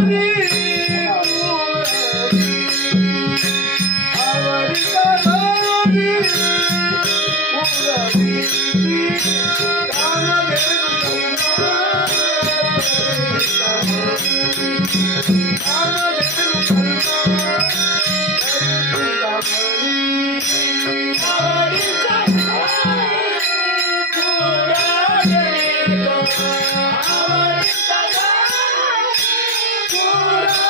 I'm not afraid.